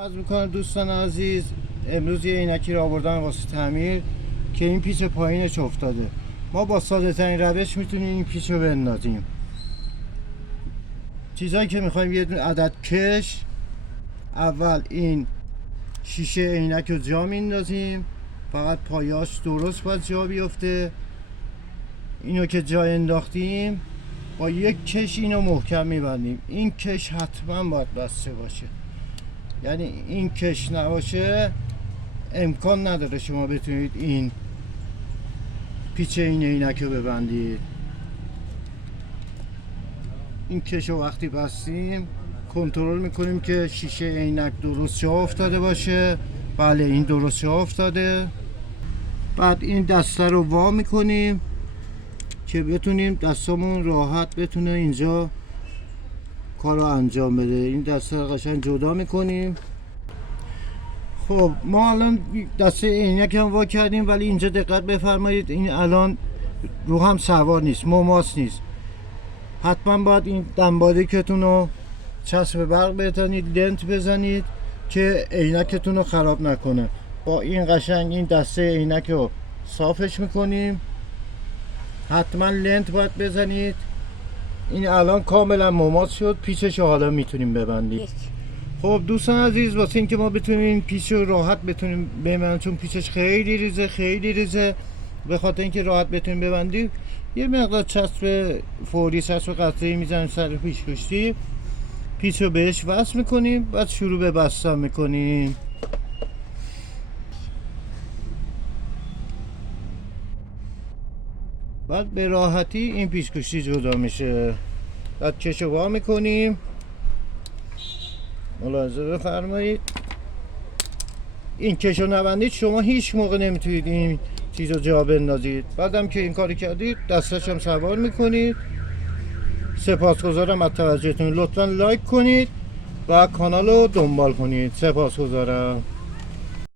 از میکنم دوستان عزیز، امروز یه عینکی رو آوردم واسه تعمیر که این پیچ پایینش افتاده. ما با ساده ترین روش میتونیم این پیچ رو بندازیم. چیزایی که میخوایم: یه دونه عدد کش. اول این شیشه عینک رو جا میندازیم، فقط پایاش درست باید جا بیفته. اینو که جا انداختیم با یک کش اینو محکم میبندیم. این کش حتما باید بسته باشه، یعنی این کش نباشه امکان نداره شما بتونید این پیچ این عینک رو ببندید. این کش رو وقتی بستیم کنترل میکنیم که شیشه عینک درست جا افتاده باشه. بله، این درست جا افتاده. بعد این دسته رو وا میکنیم که بتونیم دستمون راحت بتونه اینجا کار رو انجام بده. این دسته رو قشنگ جدا میکنیم. خب ما الان دسته عینک هم وا کردیم، ولی اینجا دقت بفرمایید این الان رو هم سوار نیست، مماس نیست. حتما باید این دنبالیکتون رو چسب برق بزنید، لنت بزنید که عینکتون رو خراب نکنه. با این قشنگ این دسته عینک رو صافش میکنیم. حتما لنت باید بزنید. این الان کاملا مماس شد، پیچش رو حالا میتونیم ببندیم. خب دوستان عزیز، واسه اینکه ما بتونیم این پیچ رو راحت بتونیم ببندیم، چون پیچش خیلی ریزه، به خاطر اینکه راحت بتونیم ببندیم یه مقدار چسب فوری، چسب قطعه‌ای میزنیم سر پیچ کشتی، پیچ رو بهش وصل میکنیم، بعد شروع به بستن میکنیم. بعد به راحتی این پیچ کشتی جدا میشه. بعد کش رو وا میکنیم. ملاحظه بفرمایید این کش رو نبندید شما هیچ موقع نمیتونید این چیز رو جا بندازید. بعدم که این کاری کردید دستش هم سوار میکنید. سپاسگزارم از توجهتون. لطفا لایک کنید و کانال رو دنبال کنید. سپاسگزارم.